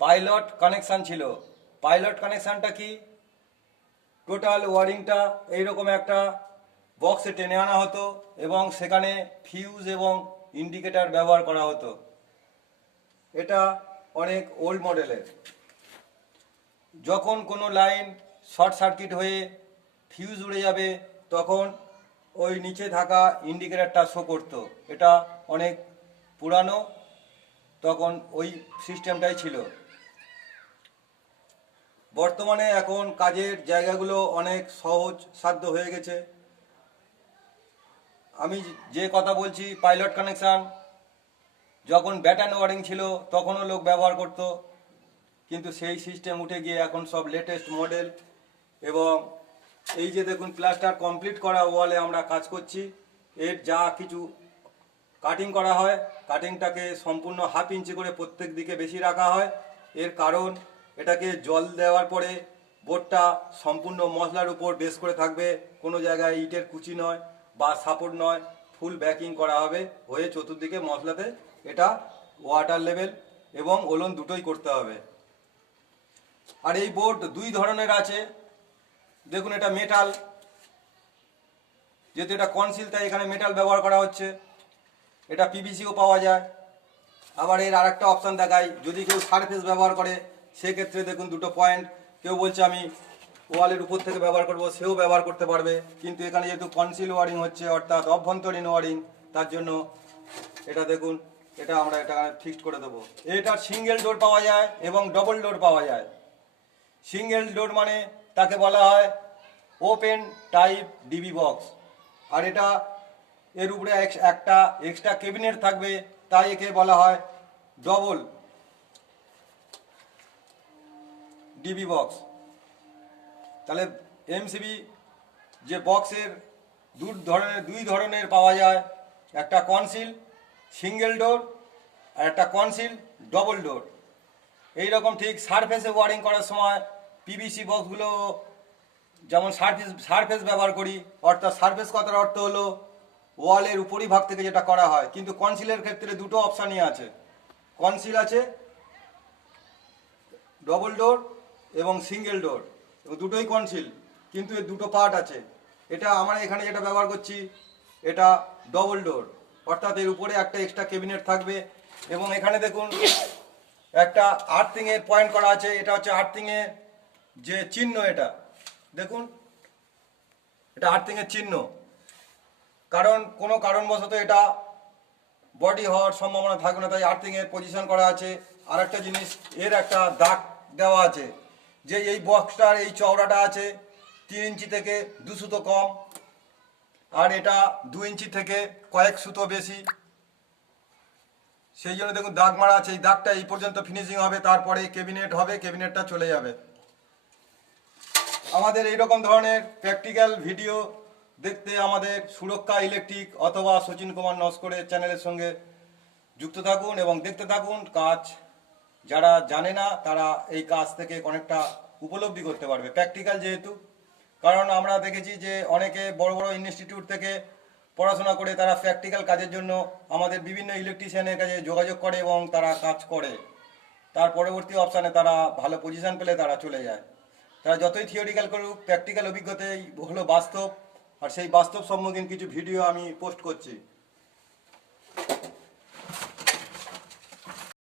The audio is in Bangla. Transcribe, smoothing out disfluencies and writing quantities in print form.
পাইলট কানেকশান ছিল। পাইলট কানেকশানটা কি? টোটাল ওয়ারিংটা এইরকম একটা বক্সে টেনে আনা হতো এবং সেখানে ফিউজ এবং ইন্ডিকেটর ব্যবহার করা হতো। এটা অনেক ওল্ড মডেলের। যখন কোনো লাইন শর্ট সার্কিট হয়ে ফিউজ উড়ে যাবে তখন ওই নিচে থাকা ইন্ডিকেটরটা শো করতো। এটা অনেক পুরানো, তখন ওই সিস্টেমটাই ছিল। বর্তমানে এখন কাজের জায়গাগুলো অনেক সহজ সাধ্য হয়ে গেছে। আমি যে কথা বলছি পাইলট কানেকশান, যখন ব্যাটার্ন ওয়ারিং ছিল তখনও লোক ব্যবহার করতো, কিন্তু সেই সিস্টেম উঠে গিয়ে এখন সব লেটেস্ট মডেল। এবং এই যে দেখুন প্লাস্টার কমপ্লিট করা ওয়ালে আমরা কাজ করছি, এর যা কিছু কাটিং করা হয়, কাটিংটাকে সম্পূর্ণ 1/2 ইঞ্চি করে প্রত্যেক দিকে বেশি রাখা হয়। এর কারণ এটাকে জল দেওয়ার পরে বোর্ডটা সম্পূর্ণ মশলার উপর বেস করে থাকবে, কোনো জায়গায় ইটের কুচি নয় বা সাপোর্ট নয়, ফুল ব্যাকিং করা হবে হয়ে চতুর্দিকে মশলাতে এটা ওয়াটার লেভেল এবং ওলন দুটোই করতে হবে। আর এই বোর্ড দুই ধরনের আছে। দেখুন এটা মেটাল, যেহেতু এটা কনসিল তাই এখানে মেটাল ব্যবহার করা হচ্ছে। এটা পিভিসিও পাওয়া যায়। আবার এর আরেকটা অপশান দেখাই, যদি কেউ সারফেস ব্যবহার করে সেক্ষেত্রে দেখুন দুটো পয়েন্ট, কেউ বলছে আমি ওয়ালের উপর থেকে ব্যবহার করব, সেও ব্যবহার করতে পারবে। কিন্তু এখানে যেহেতু কনসিল ওয়ারিং হচ্ছে অর্থাৎ অভ্যন্তরীণ ওয়ারিং, তার জন্য এটা দেখুন এটা আমরা এটা ফিক্সড করে দেবো। এটার সিঙ্গেল ডোর পাওয়া যায় এবং ডবল ডোর পাওয়া যায়। সিঙ্গেল ডোর মানে তাকে বলা হয় ওপেন টাইপ ডিবি বক্স, আর এটা এর উপরে একটা এক্সট্রা ক্যাবিনেট থাকবে, তাই একে বলা হয় ডবল ডিবি বক্স। তাহলে এমসিবি যে বক্সের দুই ধরনের পাওয়া যায়, একটা কনসিল সিঙ্গেল ডোর আর একটা কনসিল ডবল ডোর। এইরকম ঠিক সারফেসে ওয়ারিং করার সময় পিভিসি বক্সগুলো যেমন সারফেস ব্যবহার করি, অর্থাৎ সারফেস কথার অর্থ হলো ওয়ালের উপরিভাগ থেকে যেটা করা হয়। কিন্তু কনসিলের ক্ষেত্রে দুটো অপশানই আছে, কনসিল আছে ডবল ডোর এবং সিঙ্গেল ডোর, দুটোই কনসিল, কিন্তু এর দুটো পার্ট আছে। এটা আমরা এখানে যেটা ব্যবহার করছি এটা ডবল ডোর, অর্থাৎ এর উপরে একটা এক্সট্রা ক্যাবিনেট থাকবে। এবং এখানে দেখুন একটা আর্থিং এর পয়েন্ট করা আছে, এটা হচ্ছে আর্থিং এর যে চিহ্ন, এটা দেখুন এটা আর্থিং এর চিহ্ন। কারণ কোনো কারণবশত এটা বডি হওয়ার সম্ভাবনা থাকবে না, তাই আর্থিং এর পজিশন করা আছে। আর একটা জিনিস, এর একটা দাগ দেওয়া আছে যে এই বক্সটার এই চওড়াটা আছে 3 ইঞ্চি থেকে 2 সুতো কম, আর এটা 2 ইঞ্চি থেকে কয়েক সুতো বেশি। সেই জন্য দেখুন দাগ মারা আছে, এই দাগটা এই পর্যন্ত ফিনিশিং হবে, তারপরে ক্যাবিনেট হবে, ক্যাবিনেটটা চলে যাবে। আমাদের এইরকম ধরনের প্র্যাকটিক্যাল ভিডিও দেখতে আমাদের সুরক্ষা ইলেকট্রিক অথবা সচিন কুমার নস্করের চ্যানেলের সঙ্গে যুক্ত থাকুন এবং দেখতে থাকুন কাজ। যারা জানে না তারা এই কাজ থেকে অনেকটা উপলব্ধি করতে পারবে, প্র্যাকটিক্যাল যেহেতু। কারণ আমরা দেখেছি যে অনেকে বড় বড় ইনস্টিটিউট থেকে পড়াশোনা করে তারা প্র্যাকটিক্যাল কাজের জন্য আমাদের বিভিন্ন ইলেকট্রিশিয়ানের কাছে যোগাযোগ করে এবং তারা কাজ করে, তার পরবর্তী অপশানে তারা ভালো পজিশন পেলে তারা চলে যায়। তারা যতই থিওরিক্যাল করুক, প্র্যাকটিক্যাল অভিজ্ঞতাই হলো বাস্তব, আর সেই বাস্তব সম্মুখীন কিছু ভিডিও আমি পোস্ট করছি।